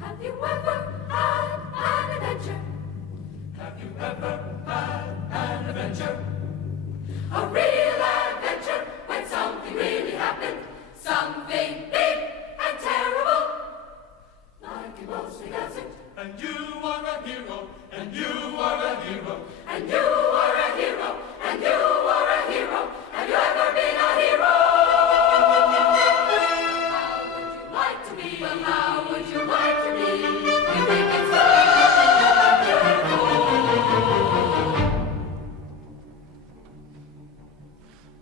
Have you ever had an adventure? Have you ever had an adventure? A real adventure when something really happened. Something big and terrible. Like it mostly doesn't. And you are a hero, and you are a hero. And you are a hero, and you are a hero. Have you ever been a hero? How would you like to be? Well, how would you like to be? You think it's wonderful.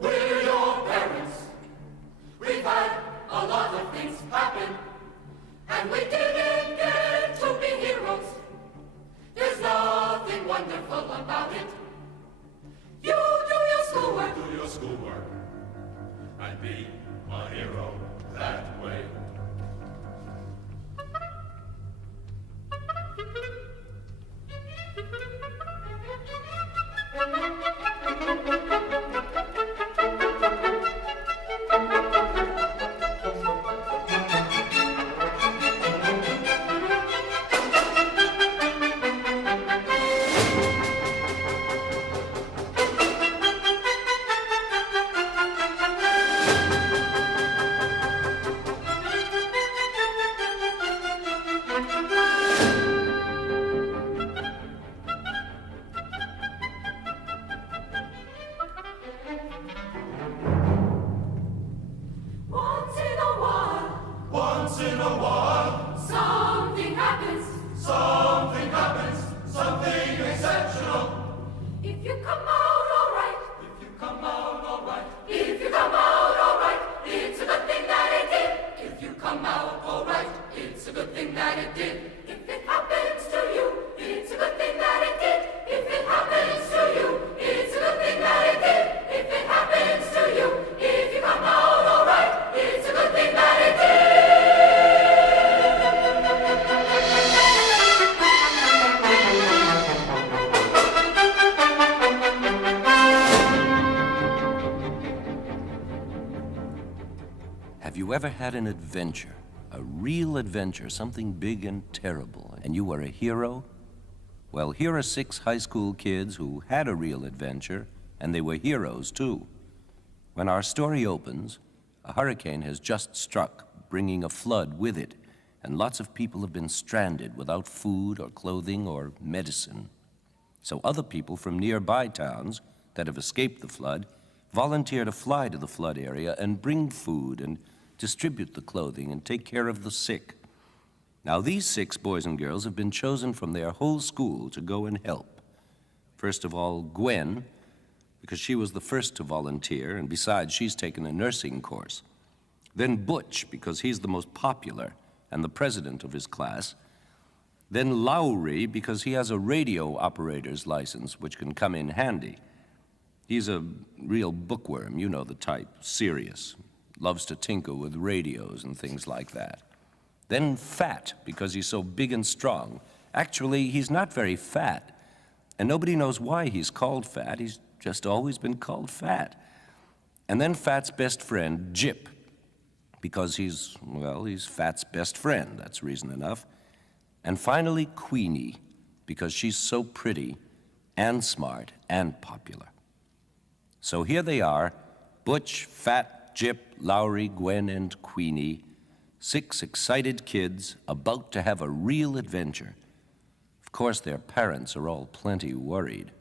We're your parents. We've had a lot of things happen, And we didn't get to be heroes. there's nothing wonderful about it. You do your schoolwork. Do your schoolwork and be a hero that way. Once in a while, Once in a while, something happens. something happens, something exceptional. If you come out all right, If you come out all right, if you come out all right, it's a good thing that it did. if you come out all right, it's a good thing that it did. If it happens to you, it's a good thing that it did. If it happens to you, it's a good thing that it did. If it happens to you, if you come out all right, it's a good thing that it did. Have you ever had an adventure, a real adventure, something big and terrible, and you were a hero? Well, here are 6 high school kids who had a real adventure, and they were heroes too. When our story opens, a hurricane has just struck, bringing a flood with it, and lots of people have been stranded without food or clothing or medicine. So other people from nearby towns that have escaped the flood volunteer to fly to the flood area and bring food and distribute the clothing and take care of the sick. Now, these 6 boys and girls have been chosen from their whole school to go and help. First of all, Gwen, because she was the first to volunteer, and besides, she's taken a nursing course. Then Butch, because he's the most popular and the president of his class. Then Lowry, because he has a radio operator's license, which can come in handy. He's a real bookworm, you know the type, serious, loves to tinker with radios and things like that. Then Fat, because he's so big and strong. Actually, he's not very fat, and nobody knows why he's called Fat. He's just always been called Fat. And then Fat's best friend, Jip, because he's Fat's best friend. That's reason enough. And finally, Queenie, because she's so pretty and smart and popular. So here they are, Butch, Fat, Jip, Lowry, Gwen, and Queenie, 6 excited kids about to have a real adventure. Of course, their parents are all plenty worried.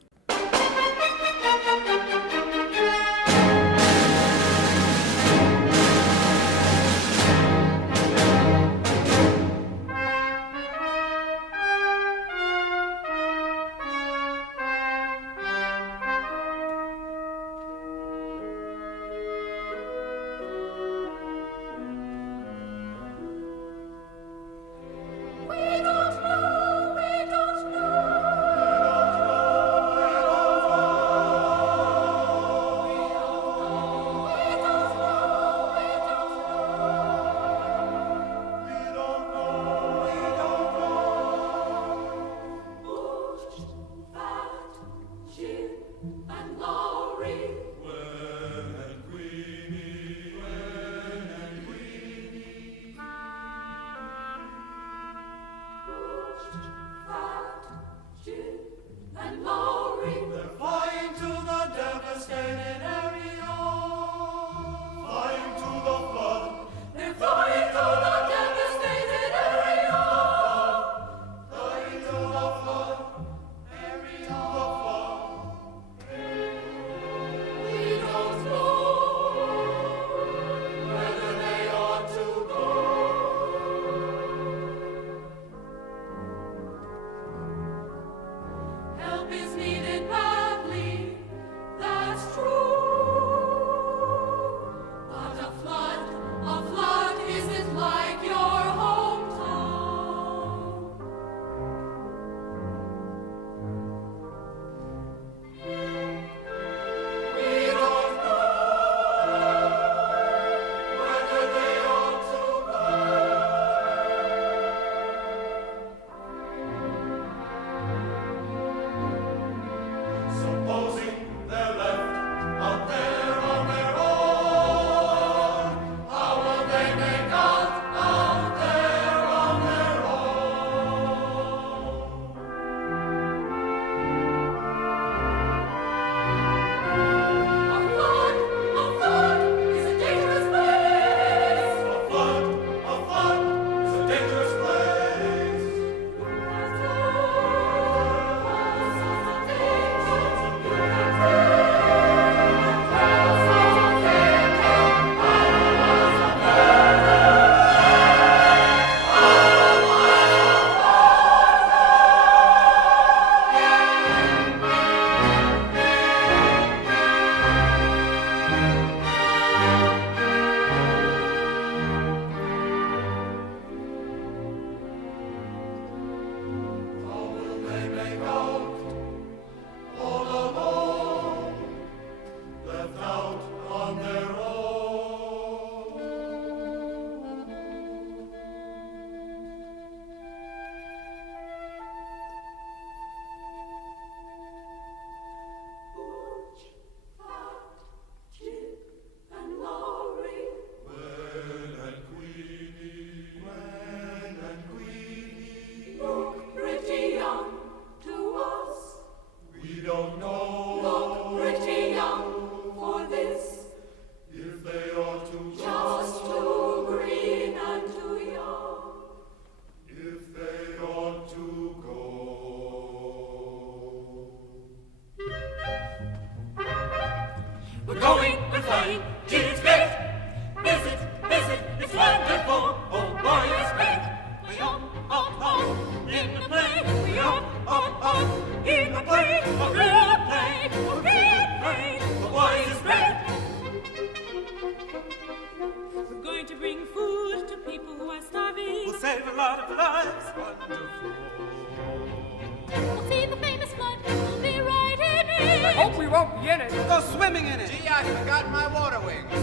I forgot my water wings.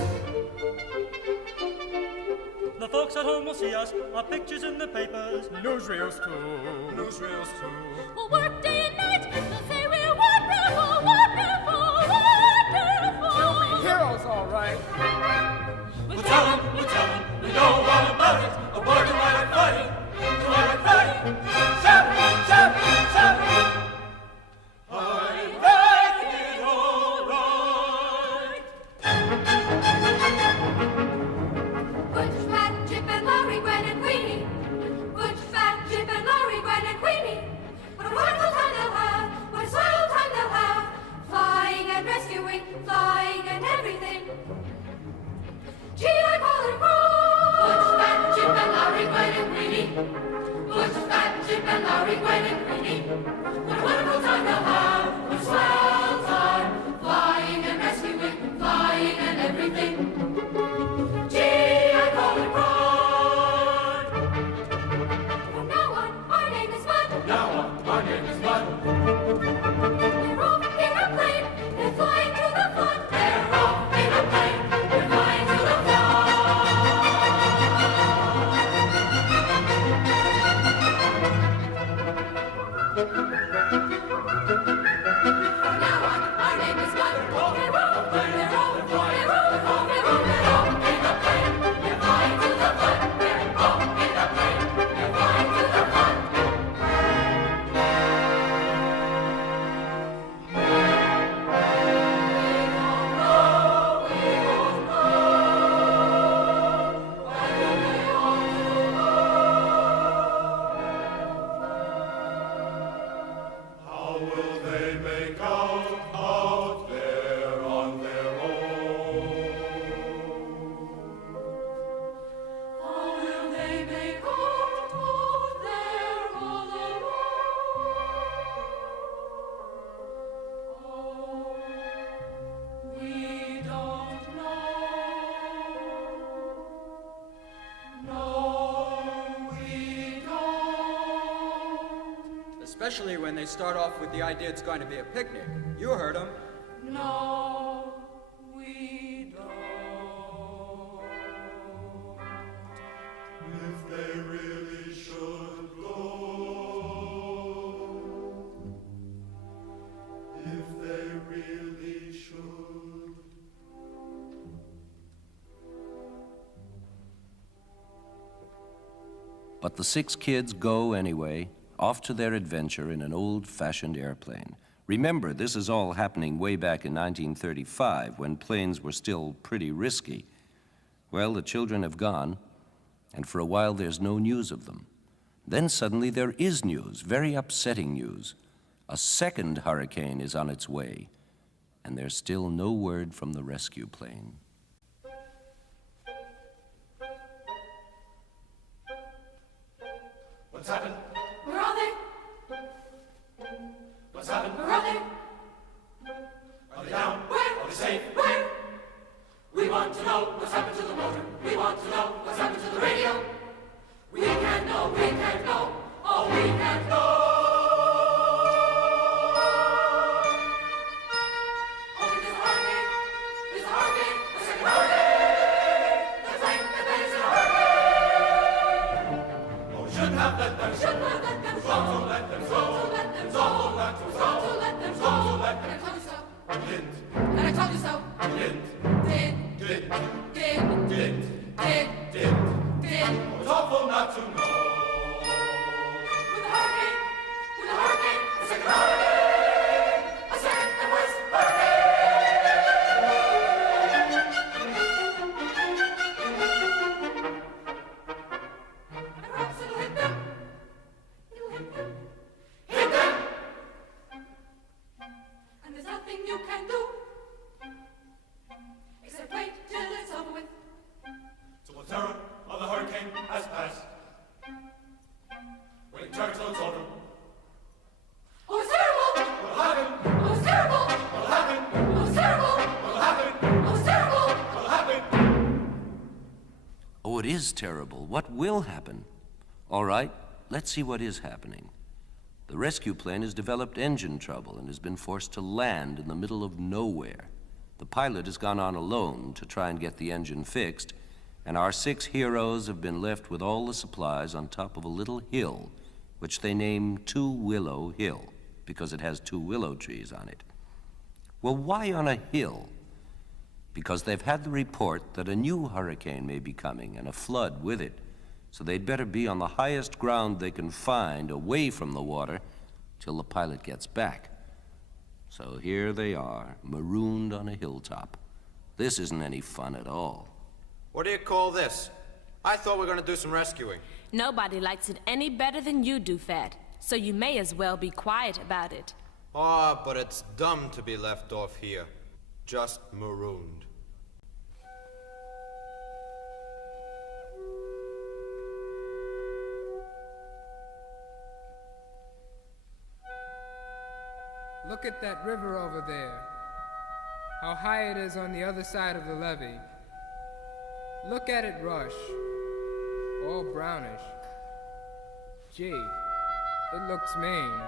The folks at home will see us, our pictures in the papers. Newsreels too. Newsreels too. We'll work day and night. They'll say we're wonderful, wonderful, wonderful. You'll be heroes, all right. We'll tell them, we know all about it. A war to our fighting, to our fighting. Shout, shout, shout. I like it all right. Butch, Fat, Chip, and Laurie, Gwen, and Queenie. Butch, Fat, Chip, and Laurie, Gwen, and Queenie. What a wonderful time they'll have. What a swell time they'll have. Flying and rescuing, flying and everything. Gee, I call it wrong. Butch, Fat, Chip, and Laurie, Gwen, and Queenie. Butch, Fat, Chip, and Laurie, Gwen, and Queenie. What a wonderful time they'll have. What a swell time. Flying and rescuing, flying and everything. Gee, I call it pride. From now on, our name is Bud. Now on, our name is Bud. They're off in a plane. They're flying to the fun. They're off in a plane. They're flying to the fun. From now on, our name is Bud. They're off. They're off. They're off. They're off. They're off. In a plane. They're flying to the fun. They're off in a plane. They're flying to the fun. How will they make out there on their own? How will they make out there all alone? Oh, we don't know. No, we don't. Especially when they start off with the idea it's going to be a picnic. You heard them. No, we don't. If they really should go, if they really should. But the 6 kids go anyway, off to their adventure in an old-fashioned airplane. Remember, this is all happening way back in 1935, when planes were still pretty risky. Well, the children have gone, and for a while there's no news of them. Then suddenly there is news, very upsetting news. A second hurricane is on its way, and there's still no word from the rescue plane. What's happened? Where are they? What's happened? Where are they? Are they down? Where? Are they safe? Where? We want to know what's happened to the motor. We want to know what's happened to the radio. We can't know, we can't know. Oh, we can't know. Oh, there's a hurricane. There's a hurricane. A second hurricane. The plane is in a hurricane. Oh, we shouldn't have let them Shouldn't have let them It's wrong to let them It's go. wrong to let them It's awful not to It's wrong to go. let them It's wrong to let And I them told you so. Didn't, And I told you so. didn't, Did. didn't, Did. didn't, Did. didn't. Did. Oh, it's awful not to know. With a hurricane. With a hurricane. A second hurricane. A second and worse hurricane. And perhaps it'll hit them. It'll hit them. Hit them! And there's nothing you can do except wait till it's over with. So the terror of the hurricane has passed. Wait till it's over. Oh, it's terrible! What'll happen? Oh, it's terrible! What'll happen? Oh, it's terrible! What'll happen? Oh, it's terrible! What'll happen? Oh, it is terrible. What will happen? All right, let's see what is happening. The rescue plane has developed engine trouble and has been forced to land in the middle of nowhere. The pilot has gone on alone to try and get the engine fixed, and our 6 heroes have been left with all the supplies on top of a little hill, which they name Two Willow Hill, because it has 2 willow trees on it. Well, why on a hill? Because they've had the report that a new hurricane may be coming and a flood with it, so they'd better be on the highest ground they can find away from the water till the pilot gets back. So here they are, marooned on a hilltop. This isn't any fun at all. What do you call this? I thought we were gonna do some rescuing. Nobody likes it any better than you do, Fat, so you may as well be quiet about it. Oh, but it's dumb to be left off here. Just marooned. Look at that river over there. How high it is on the other side of the levee. Look at it rush. All brownish. Gee, it looks mean.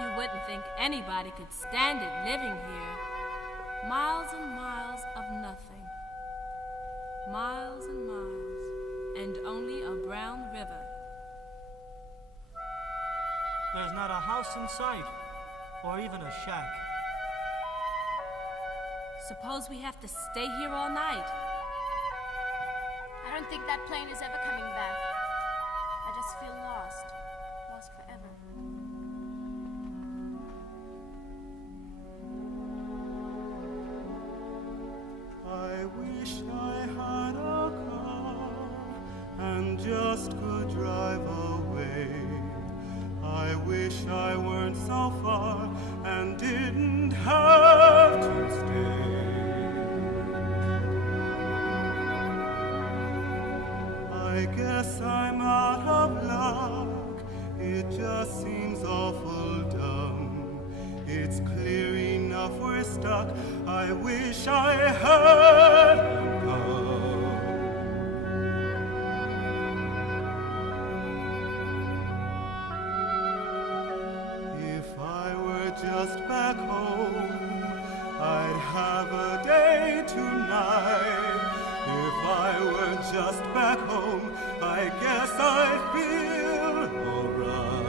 You wouldn't think anybody could stand it living here. Miles and miles of nothing. Miles and miles, and only a brown river. There's not a house in sight, or even a shack. Suppose we have to stay here all night. I don't think that plane is ever coming back. I just feel lost. Lost forever. I wish I had a car and just could drive away. I wish I weren't so far and didn't have to stay. I guess I'm out of luck. It just seems awful dumb. It's clear enough we're stuck. I wish I had come. If I were just back home, I'd have a day tonight. If I were just back home, I guess I'd feel alright.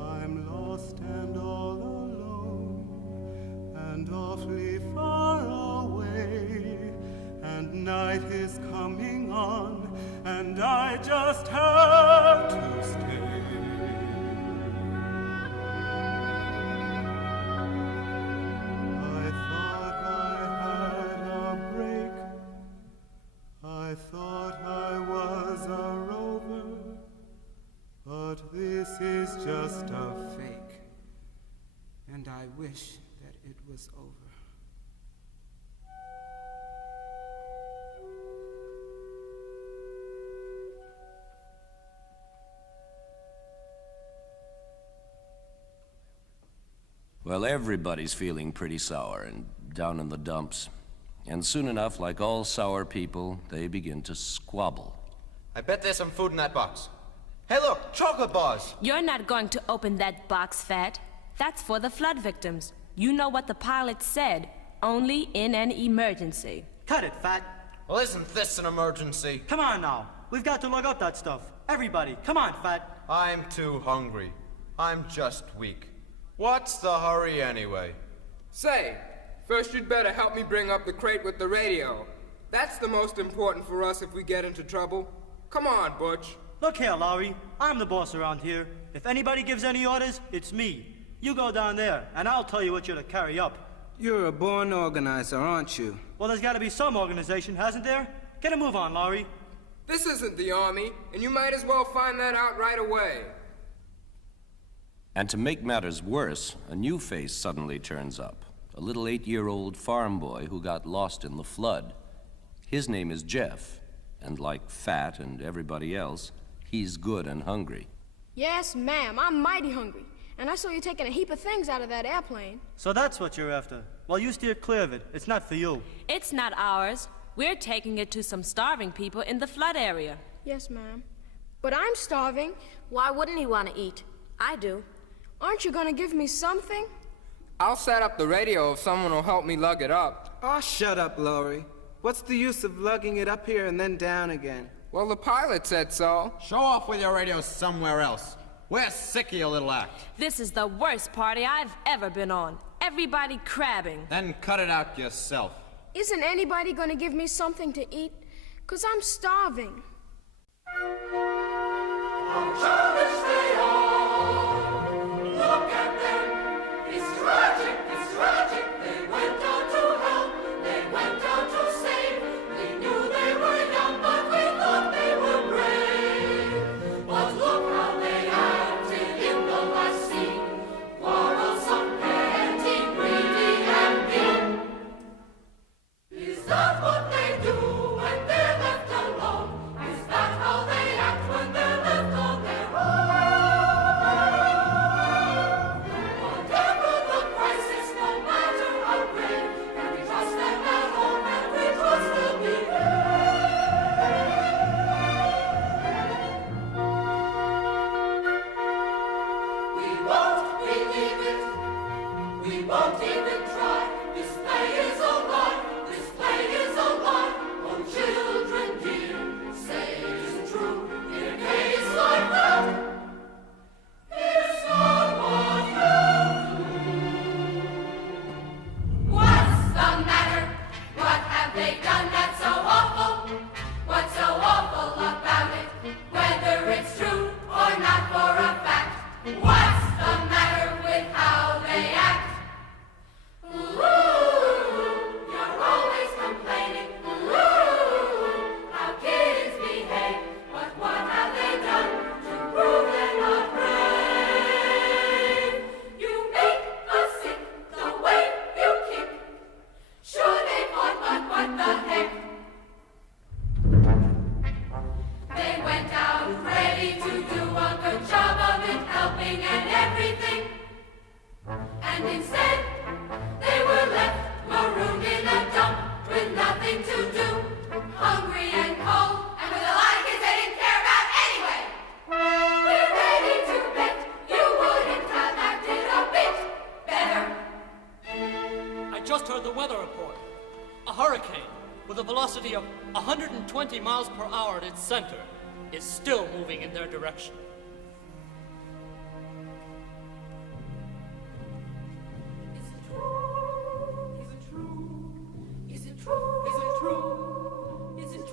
I'm lost and all alone, and awfully far away, and night is coming on, and I just have to stay. I thought I had a break. I thought I was a rover, but this is just a Fake. And I wish that it was over. Well, everybody's feeling pretty sour and down in the dumps. And soon enough, like all sour people, they begin to squabble. I bet there's some food in that box. Hey, look, chocolate bars. You're not going to open that box, Fat. That's for the flood victims. You know what the pilot said. Only in an emergency. Cut it, Fat. Well, isn't this an emergency? Come on now. We've got to lug up that stuff. Everybody, come on, Fat. I'm too hungry. I'm just weak. What's the hurry anyway? Say, first you'd better help me bring up the crate with the radio. That's the most important for us if we get into trouble. Come on, Butch. Look here, Lowry. I'm the boss around here. If anybody gives any orders, it's me. You go down there, and I'll tell you what you're to carry up. You're a born organizer, aren't you? Well, there's got to be some organization, hasn't there? Get a move on, Lowry. This isn't the army, and you might as well find that out right away. And to make matters worse, a new face suddenly turns up. A little 8-year-old farm boy who got lost in the flood. His name is Jeff, and like Fat and everybody else, he's good and hungry. Yes, ma'am, I'm mighty hungry. And I saw you taking a heap of things out of that airplane. So that's what you're after. Well, you steer clear of it. It's not for you. It's not ours. We're taking it to some starving people in the flood area. Yes, ma'am. But I'm starving. Why wouldn't he want to eat? I do. Aren't you gonna give me something? I'll set up the radio if someone will help me lug it up. Oh, shut up, Lowry. What's the use of lugging it up here and then down again? Well, the pilot said so. Show off with your radio somewhere else. We're sick of your little act. This is the worst party I've ever been on. Everybody crabbing. Then cut it out yourself. Isn't anybody gonna give me something to eat? 'Cause I'm starving. Childish they are. Look at them. It's tragic, it's tragic. They went out to help. They went out to save. We knew they were young, but we thought they were brave. But look how they acted in the last scene. Quarrelsome, petty, greedy, and mean. Is that what they do when they're left alone? Is that how they act when they're left on their own? Whatever the crisis, no matter how grave, can we trust them at home and we trust they'll behave? We won't believe it. We won't even try. This play is a lie. This play is a lie. Oh, children dear, say it isn't true. In a case like that, it's not what you do. What's the matter? What have they done that's so awful? What's so awful about it? Whether it's true or not for a fact. What's the matter with how they act? Ooh, you're always complaining. Ooh, how kids behave. But what have they done to prove they're not brave? You make us sick the way you kick. Sure they fought, but what the heck? They went out ready to do a good job of it, helping and everything. And instead, they were left marooned in a dump with nothing to do, hungry and cold, and with a lot of kids they didn't care about anyway. We're ready to bet you wouldn't have acted a bit better. I just heard the weather report. A hurricane with a velocity of 120 miles per hour at its center is still moving in their direction. Is it true? Is it true? Is it true? Is it true? Is it true? Is it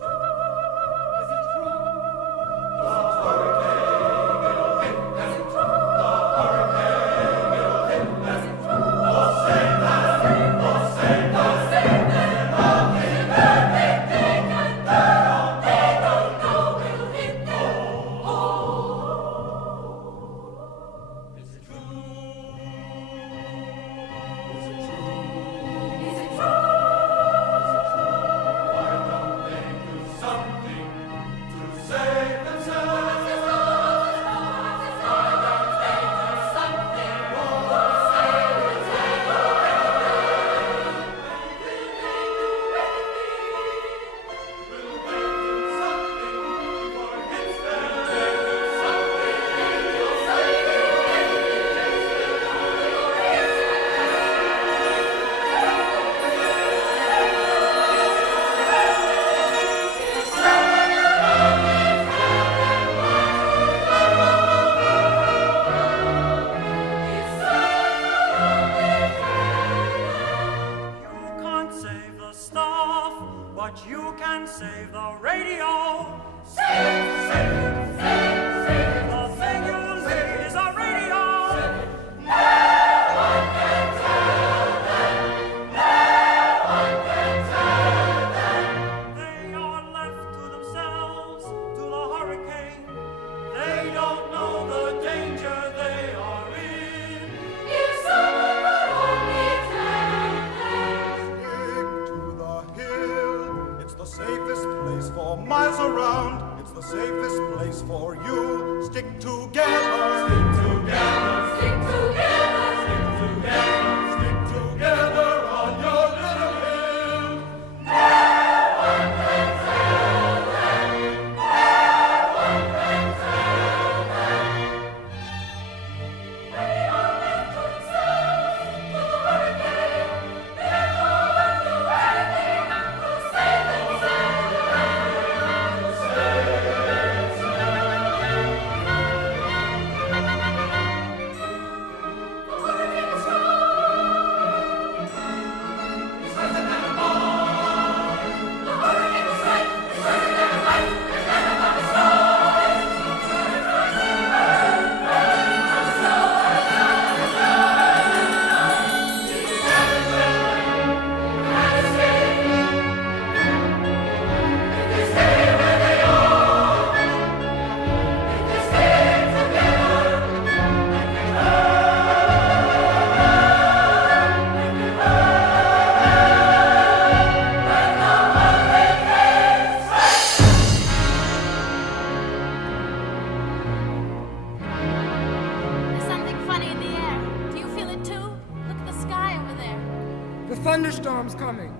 thunderstorm's coming.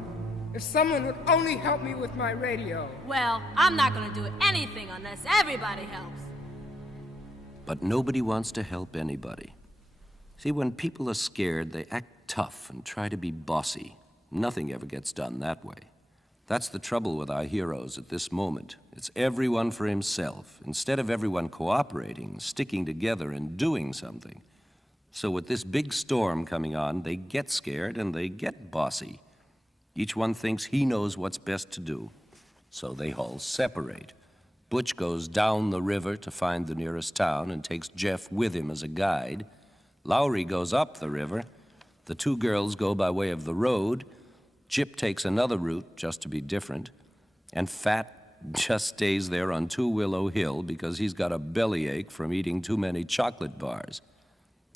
If someone would only help me with my radio. Well, I'm not gonna do anything unless everybody helps. But nobody wants to help anybody. See, when people are scared, they act tough and try to be bossy. Nothing ever gets done that way. That's the trouble with our heroes at this moment. It's everyone for himself, instead of everyone cooperating, sticking together, and doing something. So with this big storm coming on, they get scared and they get bossy. Each one thinks he knows what's best to do. So they all separate. Butch goes down the river to find the nearest town and takes Jeff with him as a guide. Lowry goes up the river. The two girls go by way of the road. Chip takes another route just to be different. And Fat just stays there on Two Willow Hill because he's got a bellyache from eating too many chocolate bars.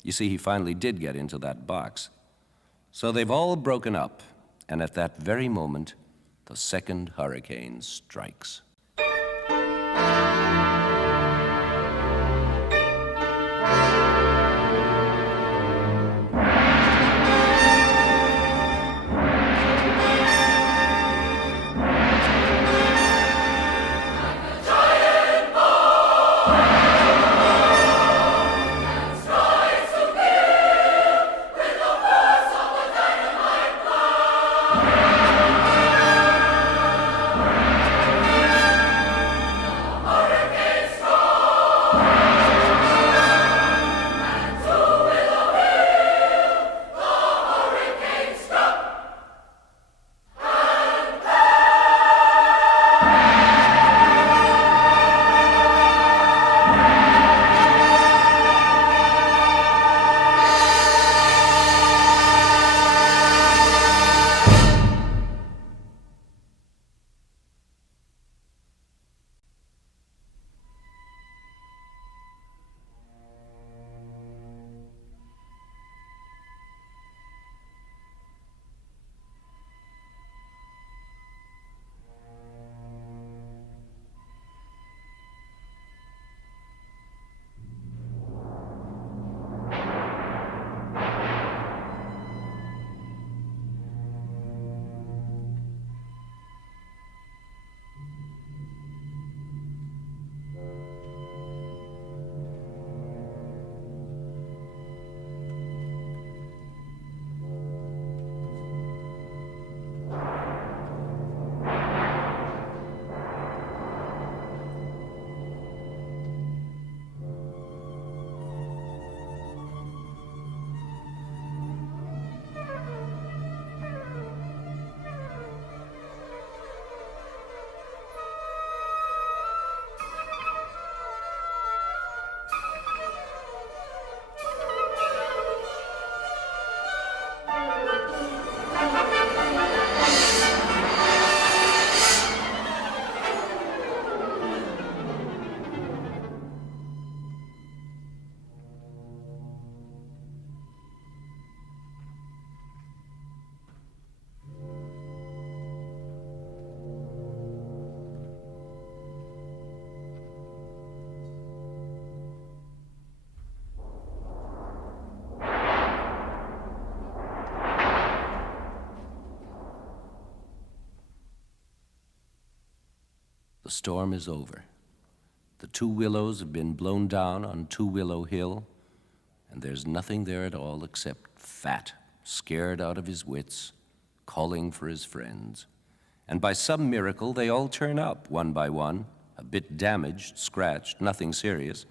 You see, he finally did get into that box. So they've all broken up, and at that very moment, the second hurricane strikes. The storm is over. The two willows have been blown down on Two Willow Hill, and there's nothing there at all except Fat, scared out of his wits, calling for his friends. And by some miracle, they all turn up, one by one, a bit damaged, scratched, nothing serious,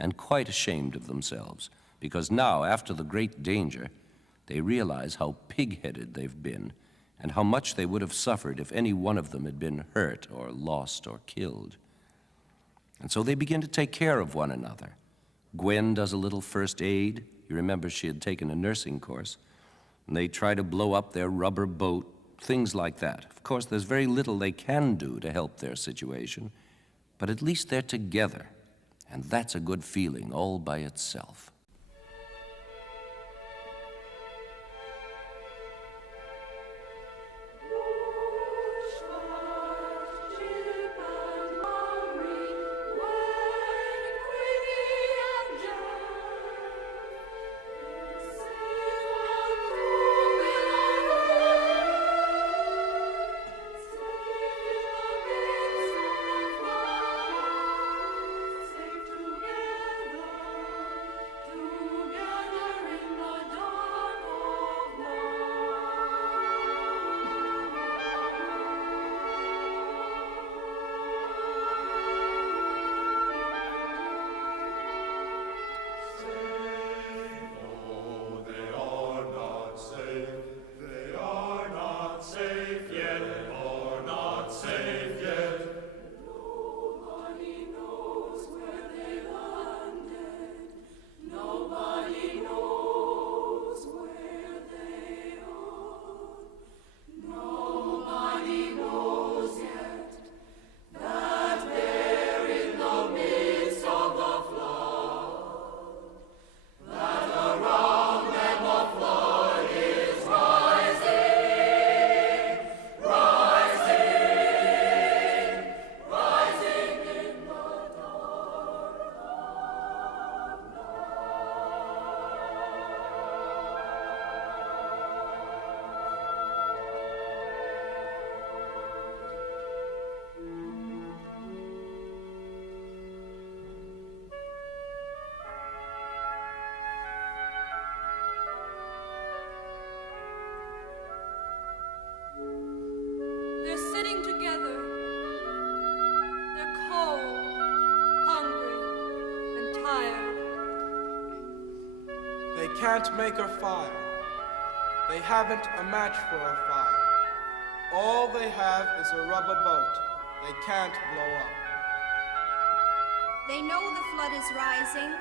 and quite ashamed of themselves, because now, after the great danger, they realize how pig-headed they've been, and how much they would have suffered if any one of them had been hurt or lost or killed. And so they begin to take care of one another. Gwen does a little first aid. You remember she had taken a nursing course. And they try to blow up their rubber boat, things like that. Of course, there's very little they can do to help their situation, but at least they're together, and that's a good feeling all by itself. can't make a fire. They haven't a match for a fire. All they have is a rubber boat. They can't blow up. They know the flood is rising.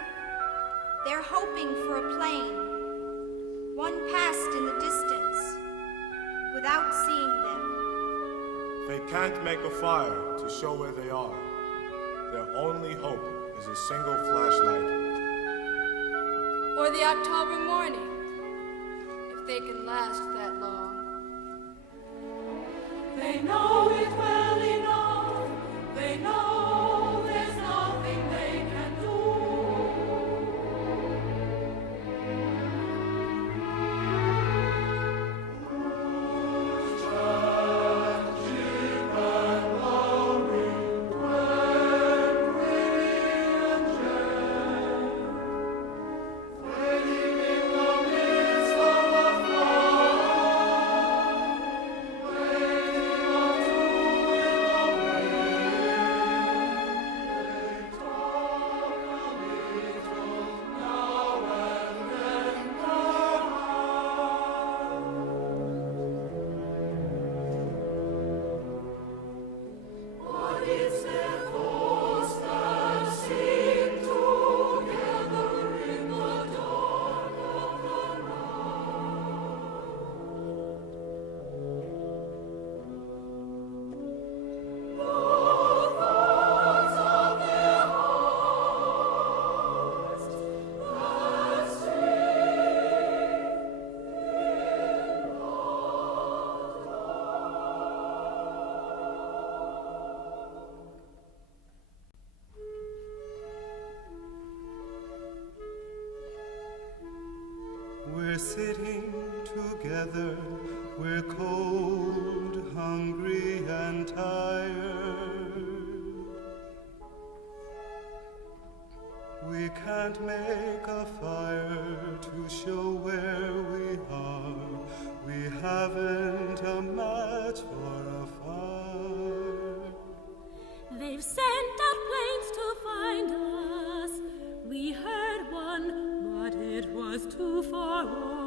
They're hoping for a plane. One passed in the distance, without seeing them. They can't make a fire to show where they are. Their only hope is a single flashlight. Or the October morning, if they can last that long. They know it well enough. They know there's nothing they can do. We're sitting together, we're cold, hungry, and tired. We can't make a fire to show where we are. We haven't a match for a fire. They've sent out planes to find us. We heard one, but it was too far off.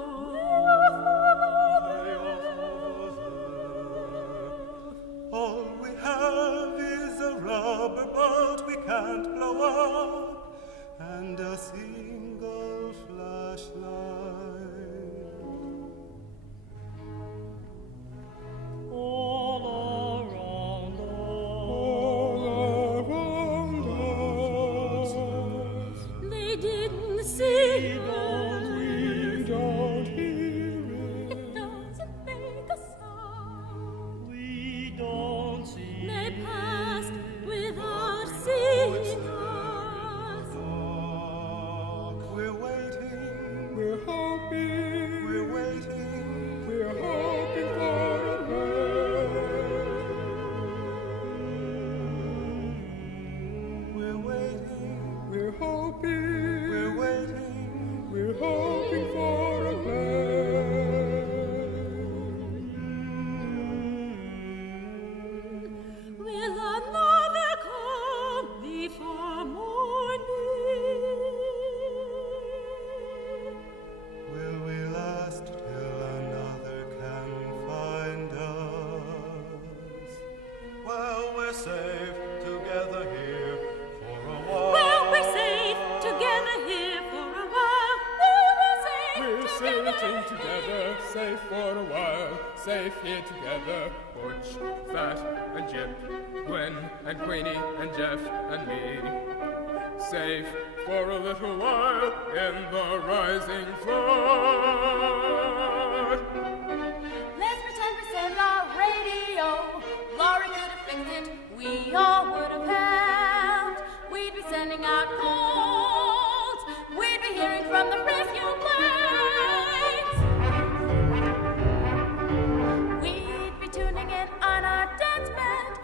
All we have is a rubber boat we can't blow up, and a single flashlight. All around us. They didn't see us. We don't hear it. It doesn't make a sound. We don't see They passed without seeing us. We're waiting, We're hoping, we're waiting, we're hoping for a we're waiting, We're hoping, we're waiting. we're hoping for a plane. Will another come before morning? Will we last till another can find us? Well, we're safe together here for a while. Well, we're safe together here for a while. We're sitting together, safe for a while, safe here together. Butch, Fat, and Jip, Gwen, and Queenie, and Jeff, and me. Safe for a little while in the rising flood. Let's pretend we send our radio. Laurie could have fixed it. We all would have helped. We'd be sending out calls. We'd be hearing from the rescue planes. We'd be tuning in on our dance band.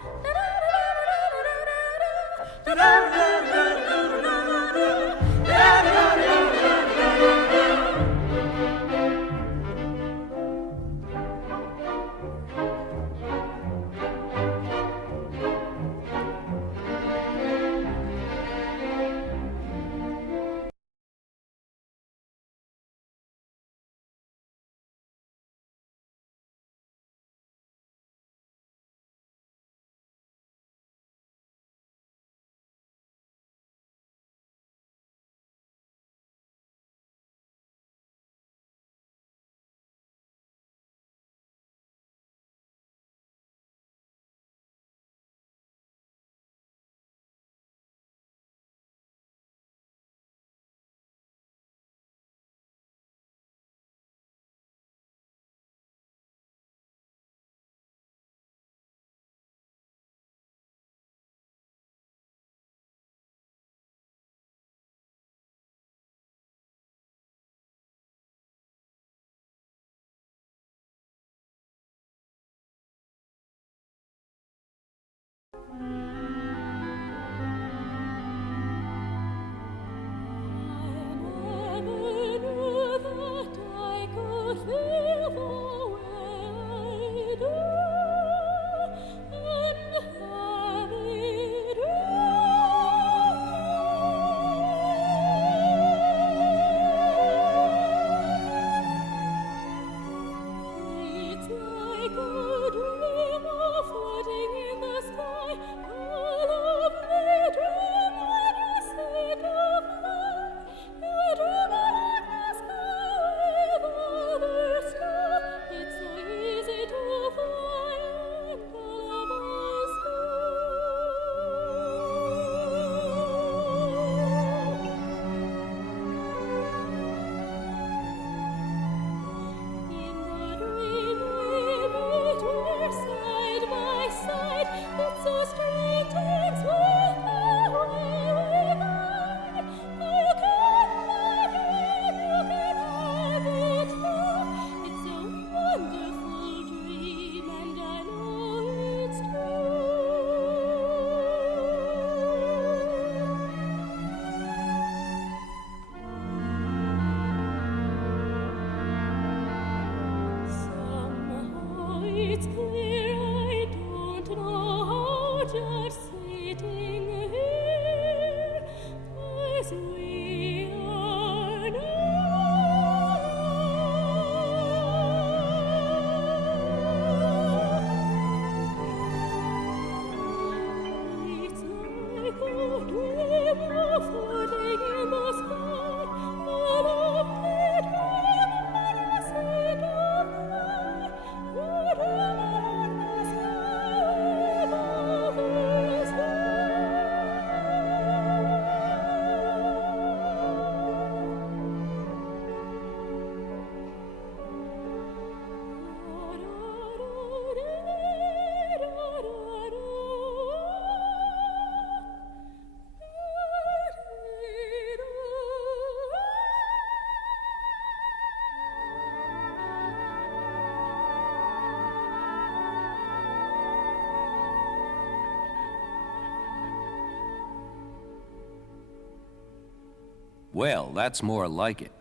Well, that's more like it.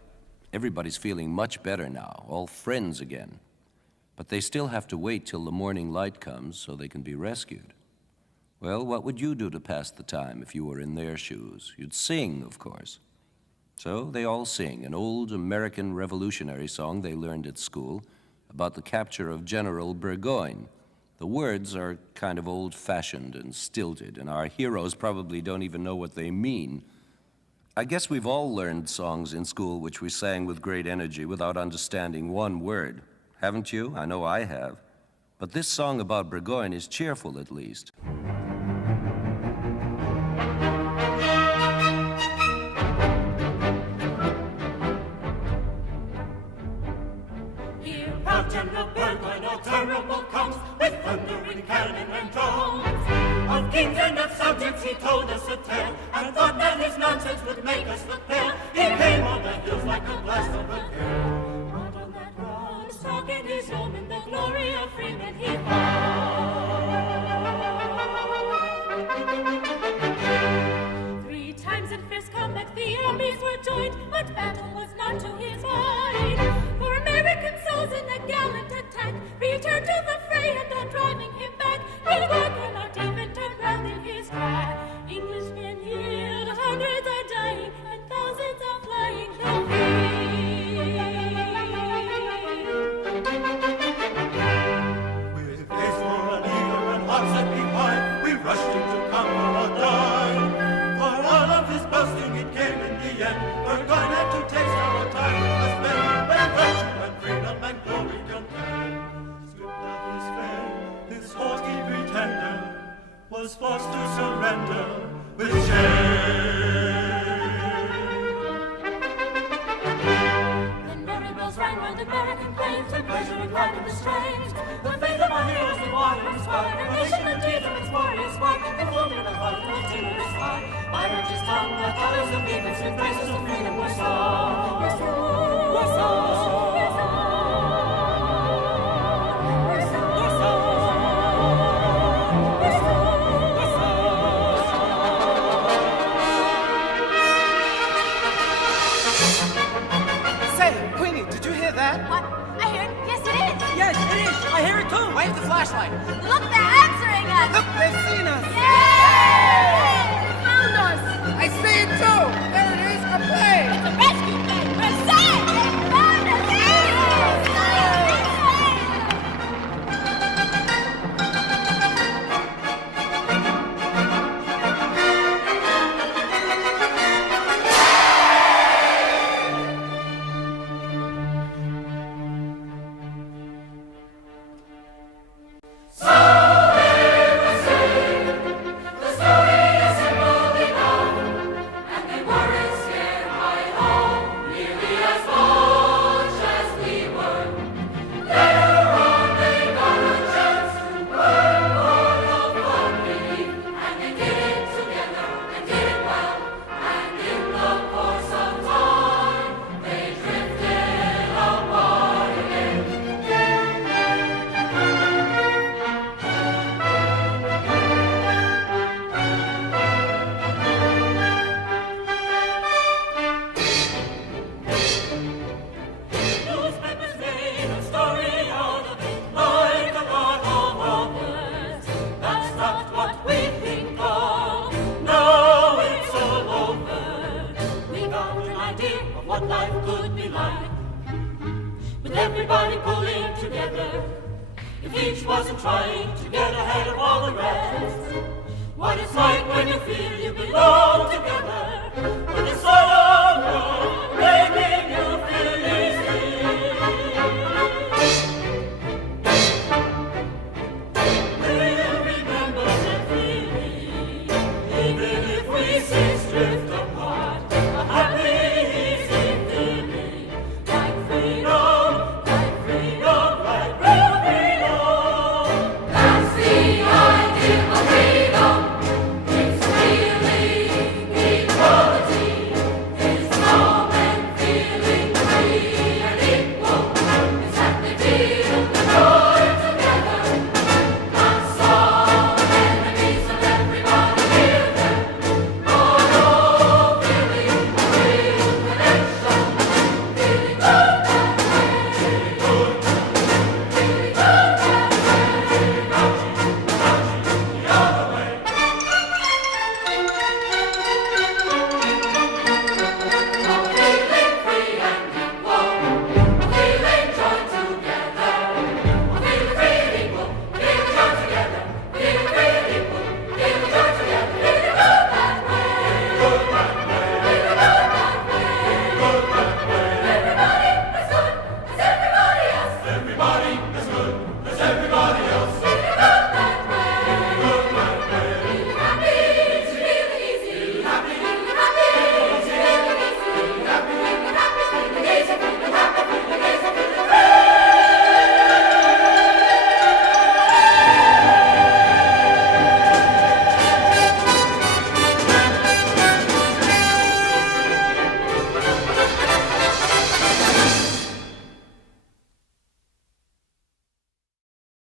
Everybody's feeling much better now, all friends again. But they still have to wait till the morning light comes so they can be rescued. Well, what would you do to pass the time if you were in their shoes? You'd sing, of course. So they all sing an old American Revolutionary song they learned at school about the capture of General Burgoyne. The words are kind of old-fashioned and stilted, and our heroes probably don't even know what they mean. I guess we've all learned songs in school which we sang with great energy without understanding one word. Haven't you? I know I have. But this song about Burgoyne is cheerful, at least. Here, proud General Burgoyne, all terrible comes, with thundering cannon and drums. Of kings and of subjects he told us a tale, and thought that his nonsense would make us look pale. He came on the hills like a blast of a gale. Out on that ground, struck in his home in the glory of freemen he fought. 3 times in fierce combat the armies were joined, but battle was not to his mind. For American souls in a gallant attack returned to the fray, and on driving him back, Burgoyne could not even turn round in his track. Englishmen yield, hundreds are dying, and thousands are flying the field. With face for a leader and hearts set behind, we rushed him to conquer or die. For all of his boasting, it came in the end. Burgoyne had to taste our time as men, when virtue and freedom and glory contend. Stripped of his fame, this haughty pretender was forced to surrender with shame. Then merry bells rang round American plains, and pleasure and light in the strange. The faith of our heroes in water inspired, and nation and deeds of its warriors spark. The foaming of the heart, the timorous fire. By Virtue's tongue, the colors of eagles and graces of freedom were sung. Were sung, were sung, were sung, were sung, were sung, were sung. Say, Queenie, did you hear that? What? I hear it. Yes, it is. Yes, it is. I hear it too. Wave the flashlight. Look, they're answering us. Look, they've seen us. Yay! They found us. I see it too. There it is. A plane. It's a rescue plane. wasn't trying to get ahead of all the rest. What it's like when you feel you belong together, with the sun of love making you feel easy. We'll remember that feeling, even if we cease drifting.